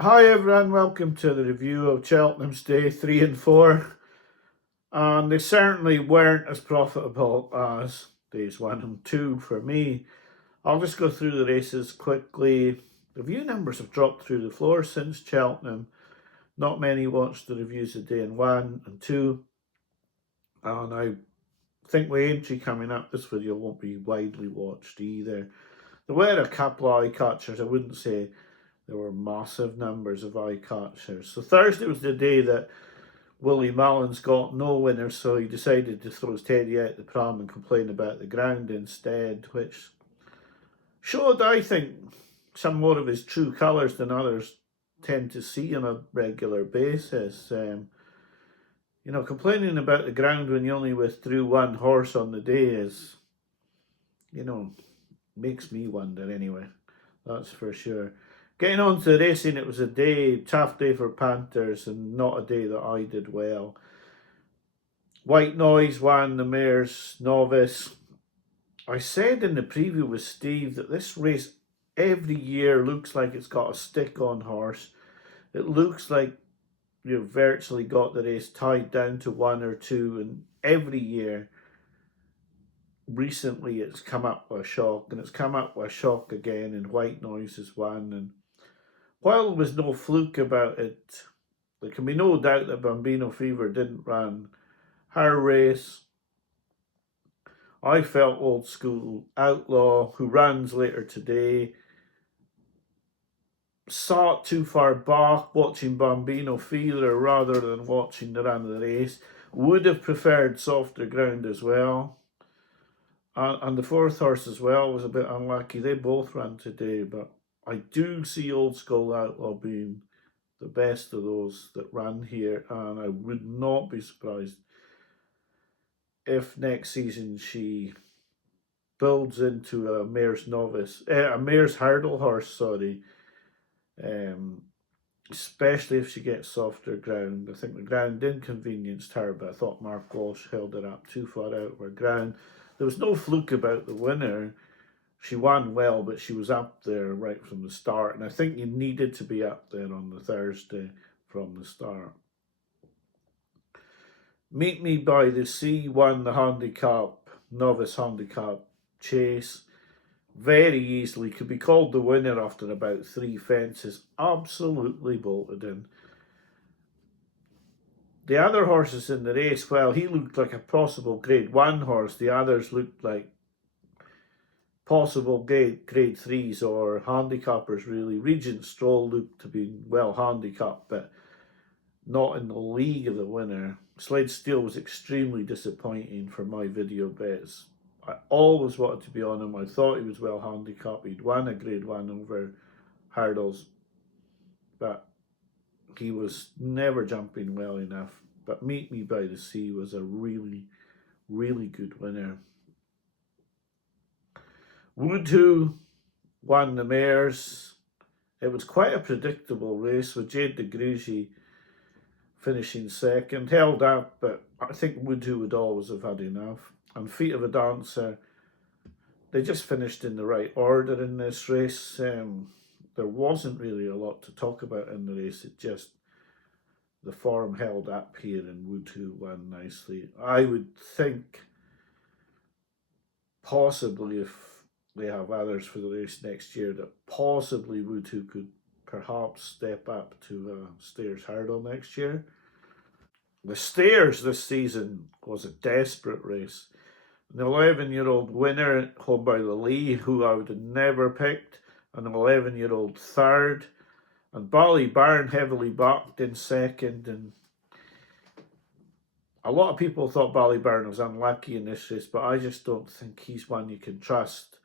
Hi everyone, welcome to the review of Cheltenham's Day 3 and 4. And they certainly weren't as profitable as days 1 and 2 for me. I'll just go through the races quickly. The view numbers have dropped through the floor since Cheltenham. Not many watched the reviews of day 1 and 2. And I think with entry coming up, this video won't be widely watched either. There were a couple of eye catchers. I wouldn't say there were massive numbers of eye catchers. So Thursday was the day that Willie Mullins got no winner, so he decided to throw his teddy out the pram and complain about the ground instead, which showed, I think, some more of his true colours than others tend to see on a regular basis. Complaining about the ground when you only withdrew one horse on the day is, makes me wonder anyway. That's for sure. Getting on to the racing, it was a tough day for Panthers and not a day that I did well. White Noise won the Mayor's Novice. I said in the preview with Steve that this race every year looks like it's got a stick-on horse. It looks like you've virtually got the race tied down to one or two, and every year recently it's come up with a shock, and it's come up with a shock again, and White Noise has won. And while there was no fluke about it, there can be no doubt that Bambino Fever didn't run her race. I felt Old School Outlaw, who runs later today, saw it too far back watching Bambino Fever rather than watching the run of the race. Would have preferred softer ground as well. And the fourth horse as well was a bit unlucky. They both ran today, but I do see Old School Outlaw being the best of those that ran here, and I would not be surprised if next season she builds into a mare's hurdle horse, sorry. Especially if she gets softer ground. I think the ground inconvenienced her, but I thought Mark Walsh held her up too far out of her ground. There was no fluke about the winner. She won well, but she was up there right from the start, and I think you needed to be up there on the Thursday from the start. Meet Me by the Sea won the novice handicap chase very easily. Could be called the winner after about 3 fences. Absolutely bolted in. The other horses in the race, well, he looked like a possible grade 1 horse. The others looked like possible grade 3s or handicappers, really. Regent Stroll looked to be well handicapped, but not in the league of the winner. Slade Steele was extremely disappointing for my video bets. I always wanted to be on him. I thought he was well handicapped. He'd won a grade 1 over hurdles, but he was never jumping well enough. But Meet Me by the Sea was a really, really good winner. Woodhoo won the mares. It was quite a predictable race with Jade de Grugy finishing second. Held up, but I think Woodhoo would always have had enough. And Feet of a Dancer, they just finished in the right order in this race. There wasn't really a lot to talk about in the race. It just, the form held up here and Woodhoo won nicely. I would think possibly if they have others for the race next year that possibly Woodhoo could perhaps step up to a Stayers hurdle next year. The Stayers this season was a desperate race. An 11-year-old winner, Home by the Lee, who I would have never picked, an 11-year-old third, and Ballybarn heavily backed in second. And a lot of people thought Ballybarn was unlucky in this race, but I just don't think he's one you can trust.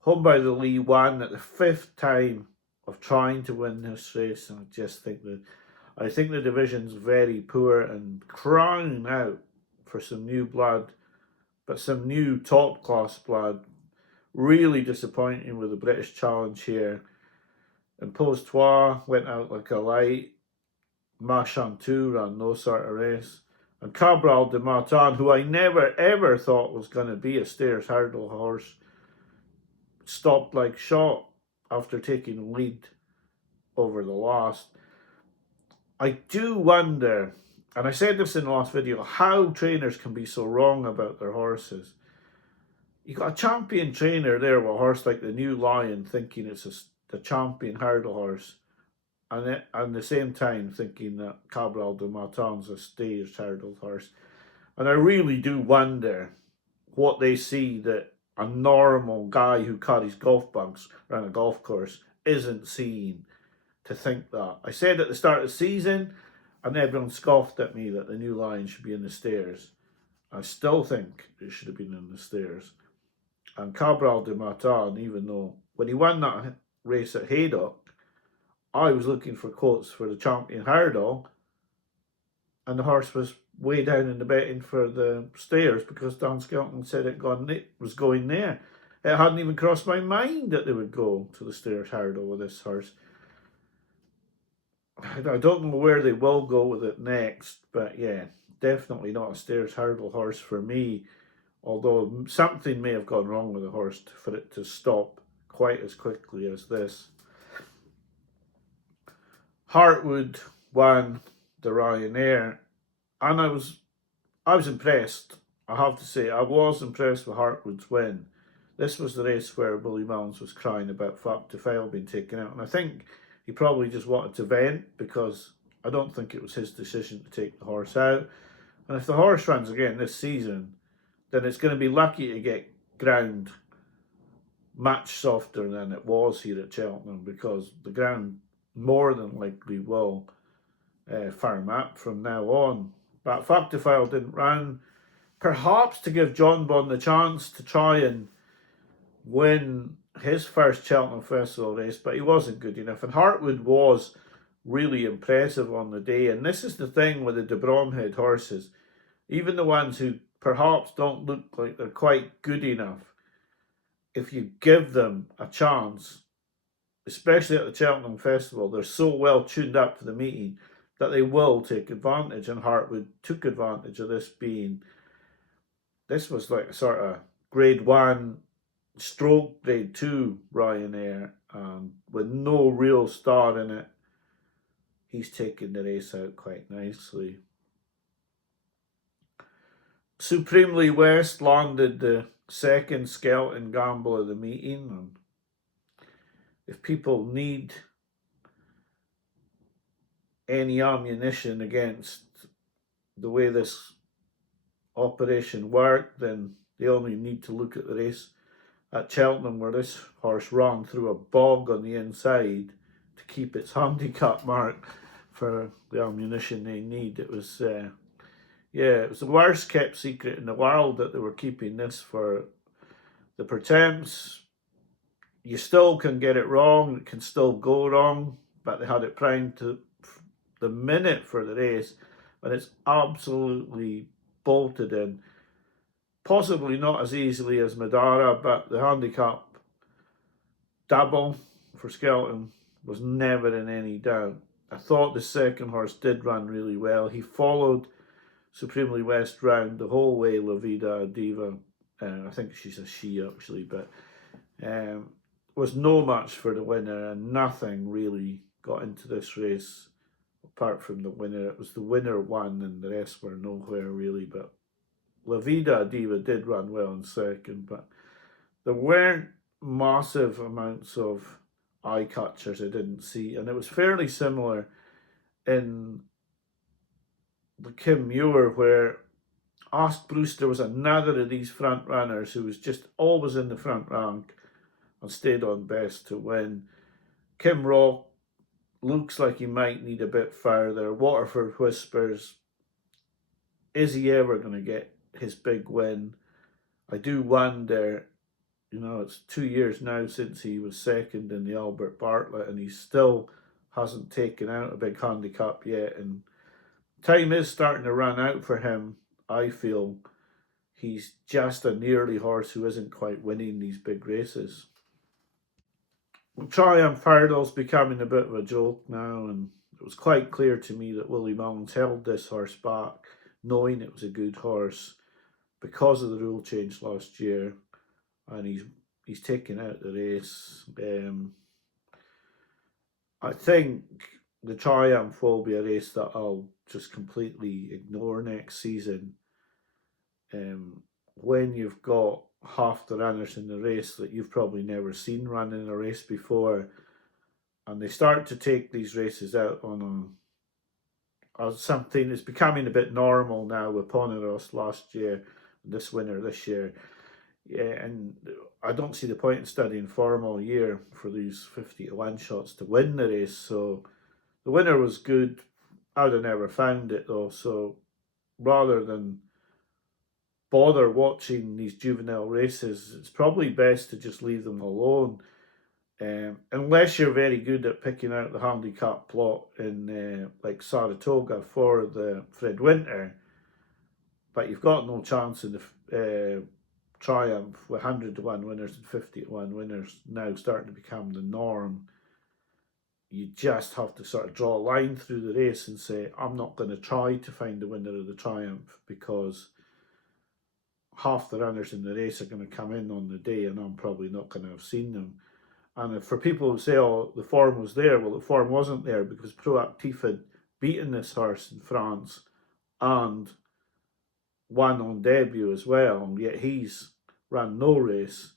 Home by the Lee won at the 5th time of trying to win this race, and I think the division's very poor and crying out for some new blood, but some new top class blood. Really disappointing with the British Challenge here. Imposed Trois went out like a light. Machantou ran no sort of race. And Cabral de Martin, who I never ever thought was going to be a Stayers hurdle horse, stopped like shot after taking lead over the last. I do wonder, and I said this in the last video, how trainers can be so wrong about their horses. You got a champion trainer there with a horse like the New Lion thinking it's the champion hurdle horse, and at the same time thinking that Cabral de Martin's a staged hurdle horse. And I really do wonder what they see that a normal guy who carries golf bags around a golf course isn't seeing to think that. I said at the start of the season, and everyone scoffed at me that the New Lion should be in the stairs. I still think it should have been in the stairs. And Cabral de Martin, even though when he won that race at Haydock, I was looking for quotes for the champion hurdle, and the horse was way down in the betting for the stairs because Dan Skelton said it was going there. It hadn't even crossed my mind that they would go to the stairs hurdle with this horse. I don't know where they will go with it next, but yeah, definitely not a stairs hurdle horse for me. Although something may have gone wrong with the horse for it to stop quite as quickly as this. Hartwood won the Ryionaire, and I was impressed. I have to say, I was impressed with Hartwood's win. This was the race where Willie Mullins was crying about Factifile being taken out, and I think he probably just wanted to vent because I don't think it was his decision to take the horse out. And if the horse runs again this season, then it's going to be lucky to get ground much softer than it was here at Cheltenham, because the ground more than likely will firm up from now on. But Factifile didn't run, perhaps to give John Bon the chance to try and win his first Cheltenham Festival race, but he wasn't good enough. And Hartwood was really impressive on the day. And this is the thing with the de Bromhead horses, even the ones who perhaps don't look like they're quite good enough, if you give them a chance, especially at the Cheltenham Festival, they're so well tuned up for the meeting that they will take advantage. And Hartwood took advantage of this was like a sort of grade 1 stroke grade 2 Ryionaire, and with no real star in it, he's taken the race out quite nicely. Supremely West landed the second skeleton gamble of the meeting, and if people need any ammunition against the way this operation worked, then they only need to look at the race at Cheltenham where this horse ran through a bog on the inside to keep its handicap mark for the ammunition they need. It was it was the worst kept secret in the world that they were keeping this for the Pertemps. You still can get it wrong, it can still go wrong, but they had it primed to the minute for the race, and it's absolutely bolted in. Possibly not as easily as Madara, but the handicap double for Skelton was never in any doubt. I thought the second horse did run really well. He followed Supremely West round the whole way, La Vida Diva. I think she's a she actually, but was no match for the winner, and nothing really got into this race apart from the winner. It was the winner won, and the rest were nowhere really. But La Vida Diva did run well in second, but there weren't massive amounts of eye catchers I didn't see, and it was fairly similar in the Kim Muir, where Ask Brewster was another of these front runners who was just always in the front rank and stayed on best to win. Kim Rock looks like he might need a bit further. Waterford whispers, is he ever going to get his big win? I do wonder. It's 2 years now since he was second in the Albert Bartlett, and he still hasn't taken out a big handicap yet. And time is starting to run out for him. I feel he's just a nearly horse who isn't quite winning these big races. Triumph Hurdle's becoming a bit of a joke now, and it was quite clear to me that Willie Mullins held this horse back, knowing it was a good horse because of the rule change last year, and he's taken out the race. I think the Triumph will be a race that I'll just completely ignore next season. When you've got half the runners in the race that you've probably never seen running a race before, and they start to take these races out on something that's becoming a bit normal now with Poneros last year, this winter this year. Yeah, and I don't see the point in studying form all year for these 50 to 1 shots to win the race. So the winner was good. I would have never found it though. So rather than bother watching these juvenile races, it's probably best to just leave them alone. Unless you're very good at picking out the handicap plot in like Saratoga for the Fred Winter, but you've got no chance in the Triumph with 100 to 1 winners and 50 to 1 winners now starting to become the norm. You just have to sort of draw a line through the race and say, I'm not going to try to find the winner of the Triumph because half the runners in the race are going to come in on the day and I'm probably not going to have seen them. And for people who say, oh, the form was there, well, the form wasn't there because Proactif had beaten this horse in France and won on debut as well, and yet he's ran no race.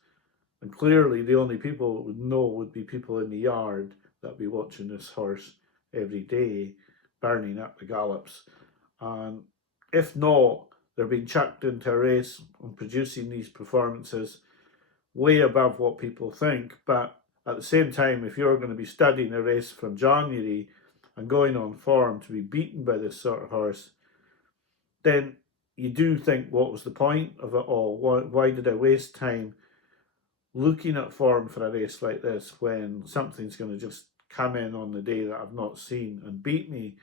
And clearly, the only people that would know would be people in the yard that be watching this horse every day, burning up the gallops. And if not, they're being chucked into a race and producing these performances way above what people think. But at the same time, if you're going to be studying a race from January and going on form to be beaten by this sort of horse, then you do think, what was the point of it all? Why did I waste time looking at form for a race like this when something's going to just come in on the day that I've not seen and beat me?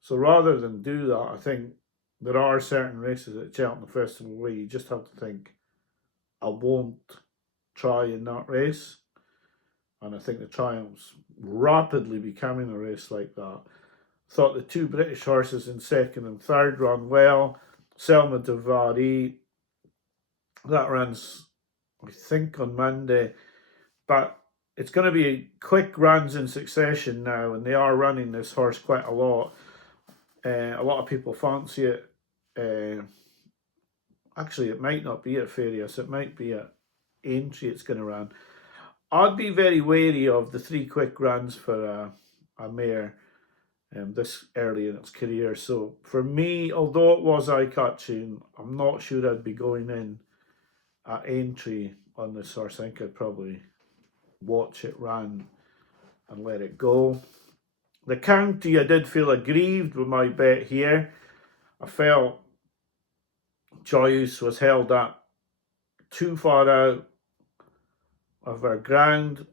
So rather than do that, I think there are certain races at Cheltenham Festival where you just have to think, I won't try in that race. And I think the Triumph's rapidly becoming a race like that. Thought the two British horses in second and third run well. Selma de Vary, that runs, I think, on Monday. But it's going to be quick runs in succession now, and they are running this horse quite a lot. A lot of people fancy it. Actually, it might not be at Farius. It might be at Aintree it's going to run. I'd be very wary of the 3 quick runs for a mare this early in its career. So for me, although it was eye-catching, I'm not sure I'd be going in at Aintree on this horse. I think I'd probably watch it run and let it go. The county, I did feel aggrieved with my bet here. I felt Joyce was held up too far out of her ground.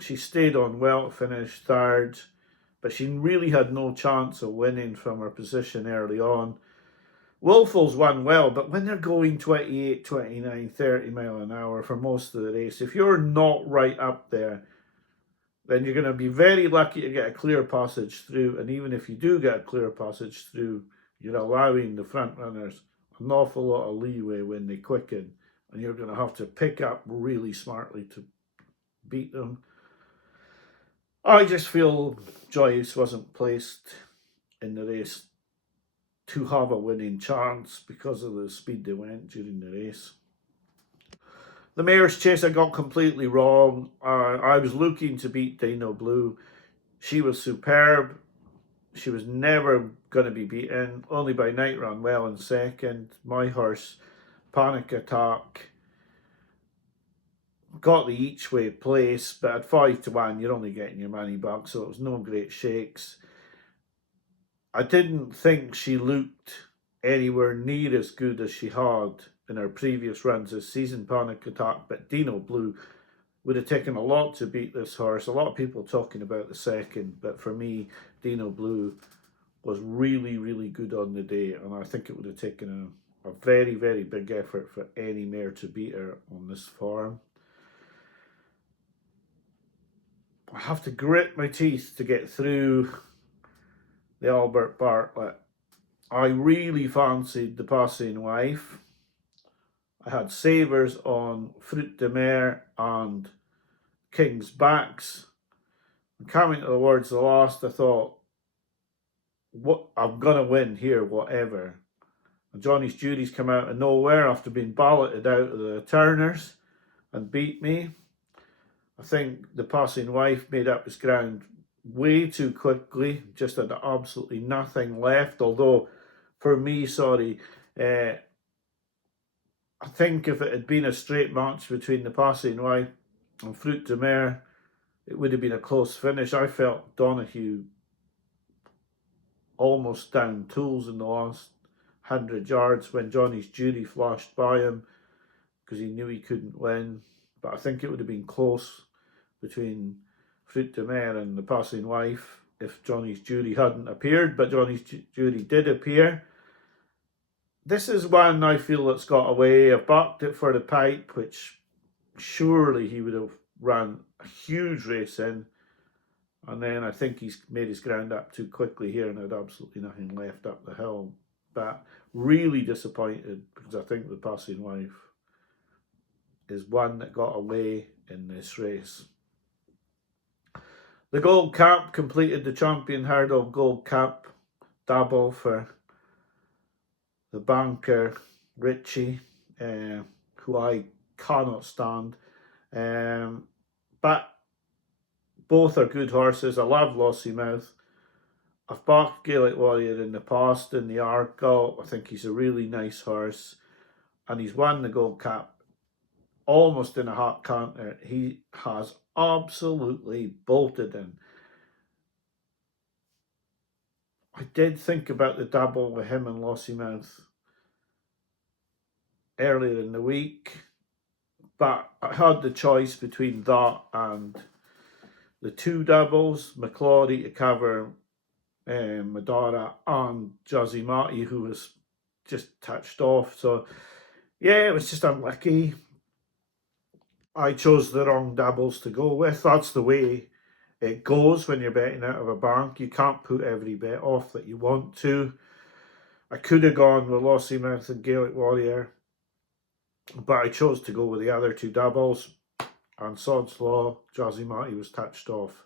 She stayed on well to finish third, but she really had no chance of winning from her position early on. Wilful's won well, but when they're going 28, 29, 30 mile an hour for most of the race, if you're not right up there, then you're going to be very lucky to get a clear passage through. And even if you do get a clear passage through, you're allowing the front runners an awful lot of leeway when they quicken. And you're going to have to pick up really smartly to beat them. I just feel Joyce wasn't placed in the race to have a winning chance because of the speed they went during the race. The mare's chase I got completely wrong. I was looking to beat Dino Blue. She was superb. She was never going to be beaten. Only by night ran well in second. My horse, Panic Attack, got the each way place, but at 5 to 1, you're only getting your money back, so it was no great shakes. I didn't think she looked anywhere near as good as she had in her previous runs this season, Panic Attack, but Dino Blue would have taken a lot to beat this horse. A lot of people talking about the second, but for me, Dino Blue was really, really good on the day, and I think it would have taken a very, very big effort for any mare to beat her on this form. I have to grit my teeth to get through the Albert Bartlett. I really fancied the Passing Wife. I had savers on Fruit de Mer and King's Backs. And coming towards the last, I thought, "What? I'm gonna win here, whatever." And Johnny's Judy's come out of nowhere after being balloted out of the turners and beat me. I think the passing wife made up his ground way too quickly, just had absolutely nothing left. Although, for me, I think if it had been a straight match between the passing wife and Fruit de Mer, it would have been a close finish. I felt Donahue almost down tools in the last 100 yards when Johnny's Judy flashed by him because he knew he couldn't win. But I think it would have been close between Fruit de Mer and the passing wife if Johnny's Judy hadn't appeared. But Johnny's Judy did appear. This is one I feel that's got away. I've backed it for the pipe, which surely he would have run a huge race in. And then I think he's made his ground up too quickly here and had absolutely nothing left up the hill. But really disappointed because I think the passing wife is one that got away in this race. The Gold Cup completed the Champion Hurdle Gold Cup double for the banker Richie, who I cannot stand. But both are good horses. I love Lossiemouth. I've backed Gaelic Warrior in the past in the Arco. I think he's a really nice horse. And he's won the Gold Cup almost in a hot canter. He has absolutely bolted in. I did think about the double with him and Lossiemouth earlier in the week, but I had the choice between that and the two doubles, McClaughry to cover Madara and Jazzy Matty, who was just touched off. So yeah, it was just unlucky. I chose the wrong doubles to go with. That's the way it goes when you're betting out of a bank. You can't put every bet off that you want to. I could have gone with Lossiemouth and Gaelic Warrior, but I chose to go with the other two doubles. And Sod's Law, Jazzy Matty was touched off.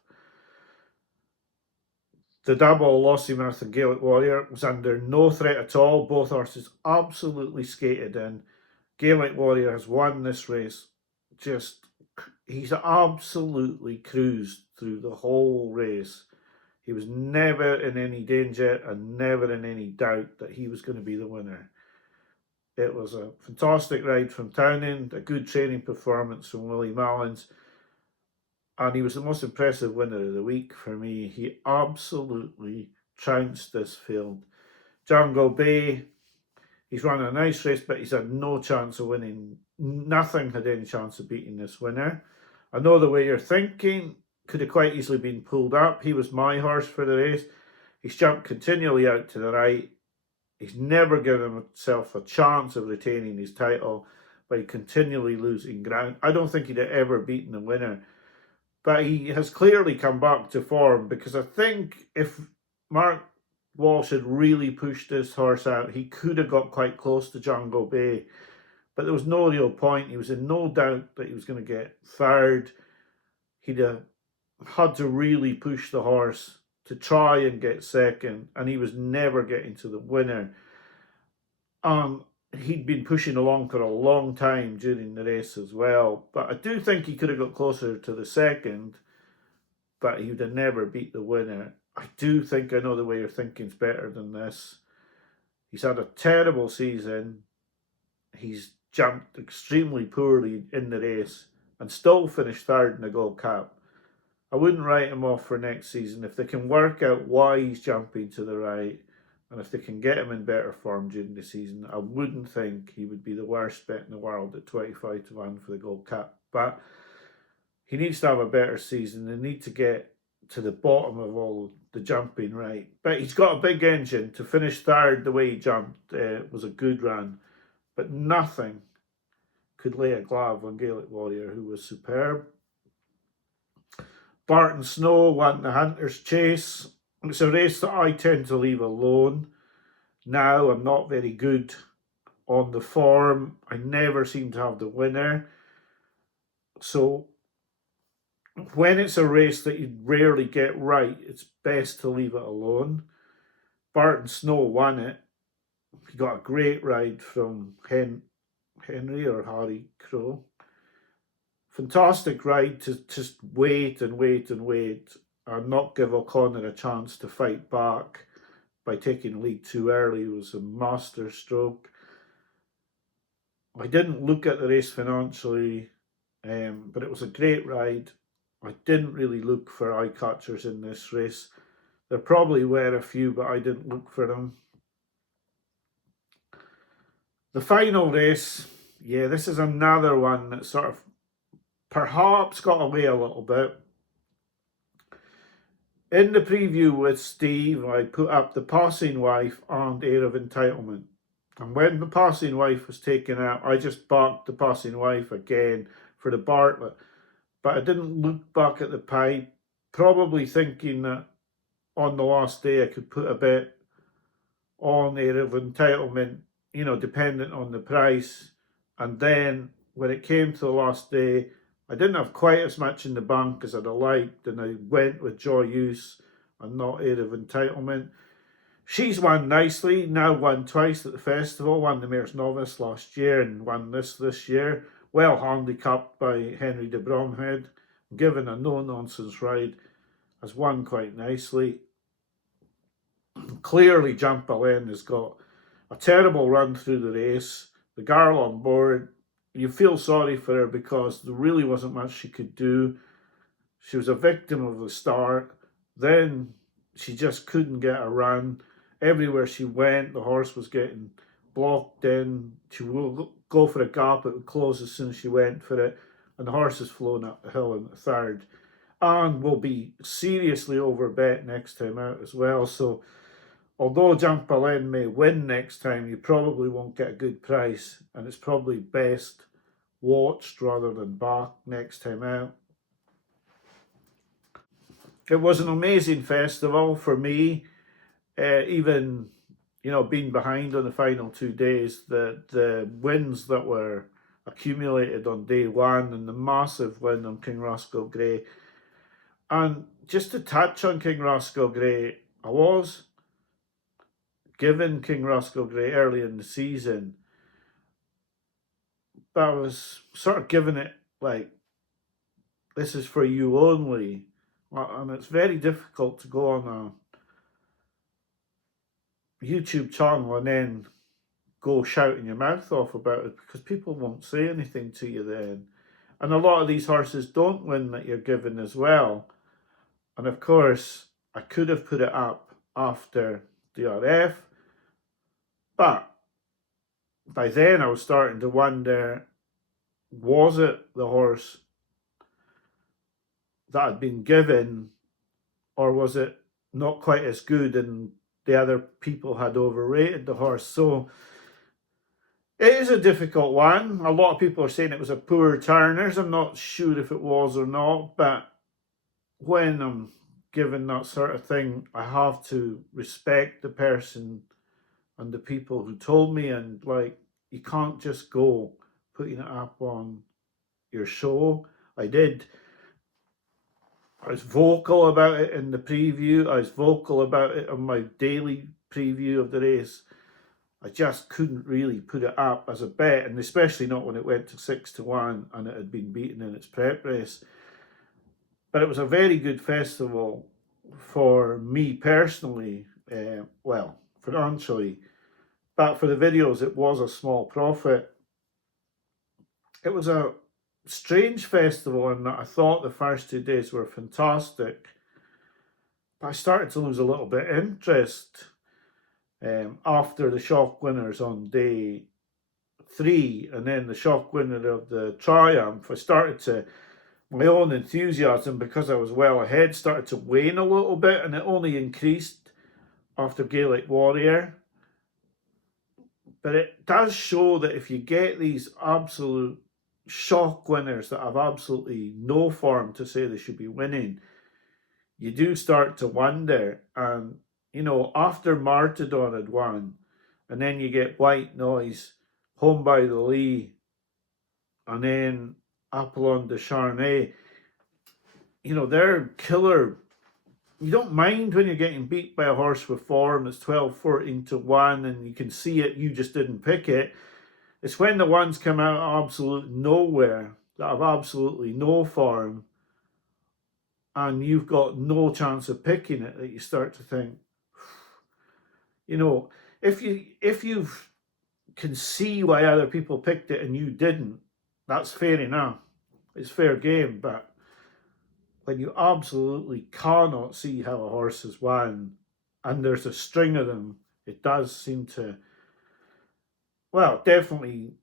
The double, Lossiemouth and Gaelic Warrior, was under no threat at all. Both horses absolutely skated in. Gaelic Warrior has won this race. He's absolutely cruised through the whole race. He was never in any danger and never in any doubt that he was going to be the winner. It was a fantastic ride from Townend, a good training performance from Willie Mullins, and he was the most impressive winner of the week for me. He absolutely trounced this field. Django Bay, he's run a nice race, but he's had no chance of winning. Nothing had any chance of beating this winner. I know the way you're thinking. Could have quite easily been pulled up. He was my horse for the race. He's jumped continually out to the right. He's never given himself a chance of retaining his title by continually losing ground. I don't think he'd have ever beaten the winner. But he has clearly come back to form, because I think if Mark Walsh had really pushed this horse out, he could have got quite close to Django Bay. But there was no real point. He was in no doubt that he was going to get third. He'd have had to really push the horse to try and get second, and he was never getting to the winner. He'd been pushing along for a long time during the race as well, but I do think he could have got closer to the second, but he would have never beat the winner. I do think I know the way you're thinking is better than this. He's had a terrible season. He's jumped extremely poorly in the race and still finished third in the Gold Cup. I wouldn't write him off for next season. If they can work out why he's jumping to the right, and if they can get him in better form during the season, I wouldn't think he would be the worst bet in the world at 25 to 1 for the Gold Cup. But he needs to have a better season. They need to get to the bottom of all the jumping right. But he's got a big engine. To finish third the way he jumped was a good run. But nothing could lay a glove on Gaelic Warrior, who was superb. Barton Snow won the Hunter's Chase. It's a race that I tend to leave alone. Now I'm not very good on the form. I never seem to have the winner. So when it's a race that you rarely get right, it's best to leave it alone. Barton Snow won it. He got a great ride from Henry or Harry Crow. Fantastic ride to just wait and wait and wait and not give O'Connor a chance to fight back by taking lead too early. It was a master stroke. I didn't look at the race financially, but it was a great ride. I didn't really look for eye catchers in this race. There probably were a few, but I didn't look for them. The final race, yeah, this is another one that sort of perhaps got away a little bit. In the preview with Steve, I put up the Passing Wife and Air of Entitlement. And when the Passing Wife was taken out, I just backed the Passing Wife again for the Bartlett. But I didn't look back at the pipe, probably thinking that on the last day I could put a bit on Air of Entitlement, dependent on the price. And then when it came to the last day, I didn't have quite as much in the bank as I'd have liked, and I went with Joy Use and not Air of Entitlement. She's won nicely, now won twice at the festival, won the Mayor's Novice last year and won this year. Well handicapped by Henry de Bromhead, given a no-nonsense ride, has won quite nicely. Clearly, Jean Paulin has got a terrible run through the race. The girl on board, you feel sorry for her because there really wasn't much she could do. She was a victim of the start. Then she just couldn't get a run. Everywhere she went, the horse was getting blocked in. She would go for a gap, it would close as soon as she went for it. And the horse has flown up the hill in the third. And will be seriously overbet next time out as well. So although Jean Paulin may win next time, you probably won't get a good price, and it's probably best watched rather than backed next time out. It was an amazing festival for me, even being behind on the final 2 days. The wins that were accumulated on day one and the massive win on King Roscoe Grey. And just to touch on King Roscoe Grey, I was given King Roscoe Grey early in the season, but I was sort of given it like, this is for you only. And it's very difficult to go on a YouTube channel and then go shouting your mouth off about it, because people won't say anything to you then. And a lot of these horses don't win that you're given as well. And of course, I could have put it up after DRF, but by then I was starting to wonder, was it the horse that had been given, or was it not quite as good and the other people had overrated the horse? So it is a difficult one. A lot of people are saying it was a poor Turners. I'm not sure if it was or not, but when I'm given that sort of thing, I have to respect the person and the people who told me, and you can't just go putting it up on your show. I was vocal about it in the preview. I was vocal about it on my daily preview of the race. I just couldn't really put it up as a bet, and especially not when it went to 6-1 and it had been beaten in its prep race. But it was a very good festival for me personally, financially. But for the videos, it was a small profit. It was a strange festival in that I thought the first 2 days were fantastic, but I started to lose a little bit of interest after the shock winners on day 3 and then the shock winner of the Triumph. My own enthusiasm, because I was well ahead, started to wane a little bit, and it only increased after Gaelic Warrior. But it does show that if you get these absolute shock winners that have absolutely no form to say they should be winning, you do start to wonder. And after Martydon had won, and then you get White Noise, Home by the Lee, and then Apollon de Charnay, you know, they're killer. You don't mind when you're getting beat by a horse with form that's 12-14 to 1 and you can see it, you just didn't pick it. It's when the ones come out of absolute nowhere, that have absolutely no form, and you've got no chance of picking it, that you start to think, you know, if you can see why other people picked it and you didn't, that's fair enough. It's fair game. But when you absolutely cannot see how a horse has won, and there's a string of them, it does seem to, well, definitely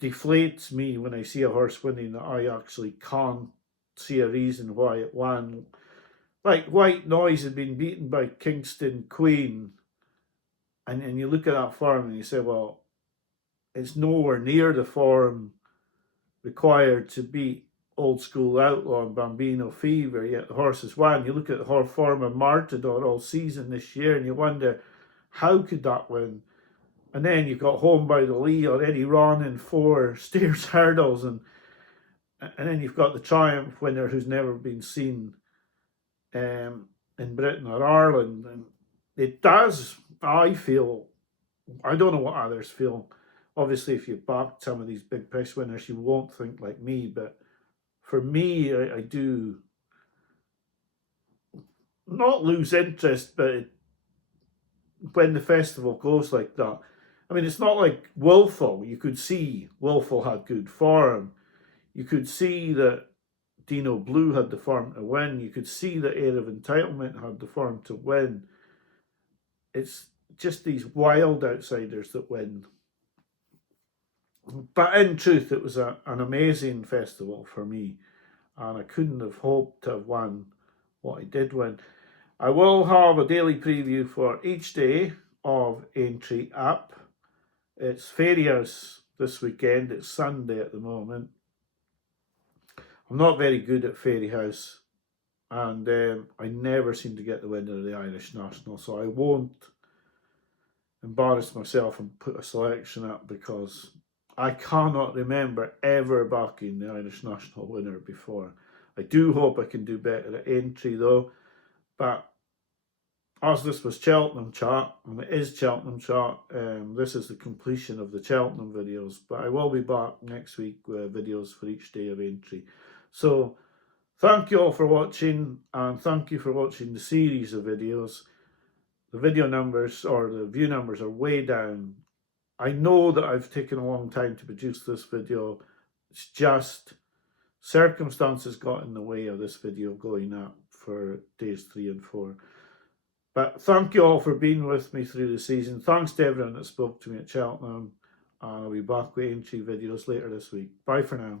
deflates me when I see a horse winning that I actually can't see a reason why it won. Like White Noise had been beaten by Kingston Queen, and you look at that form and you say, well, it's nowhere near the form required to beat Old School Outlaw and Bambino Fever, yet the horse has won. You look at the form of Martador all season this year and you wonder, how could that win? And then you've got Home by the Lee already run in 4 Steers hurdles, and then you've got the Triumph winner who's never been seen in Britain or Ireland. And it does, I feel, I don't know what others feel. Obviously, if you backed some of these big price winners, you won't think like me. But for me, I do not lose interest, but when the festival goes like that, I mean, it's not like Willful. You could see Willful had good form. You could see that Dino Blue had the form to win. You could see that Air of Entitlement had the form to win. It's just these wild outsiders that win. But in truth, it was an amazing festival for me, and I couldn't have hoped to have won what I did win. I will have a daily preview for each day of Aintree up. It's Fairyhouse this weekend. It's Sunday at the moment. I'm not very good at Fairyhouse, and I never seem to get the winner of the Irish National, so I won't embarrass myself and put a selection up, because I cannot remember ever backing the Irish National winner before. I do hope I can do better at Aintree though, but as this was Cheltenham chat, and it is Cheltenham chat, this is the completion of the Cheltenham videos, but I will be back next week with videos for each day of Aintree. So thank you all for watching, and thank you for watching the series of videos. The video numbers, or the view numbers, are way down. I know that I've taken a long time to produce this video. It's just circumstances got in the way of this video going up for days 3 and 4. But thank you all for being with me through the season. Thanks to everyone that spoke to me at Cheltenham. And I'll be back with Aintree videos later this week. Bye for now.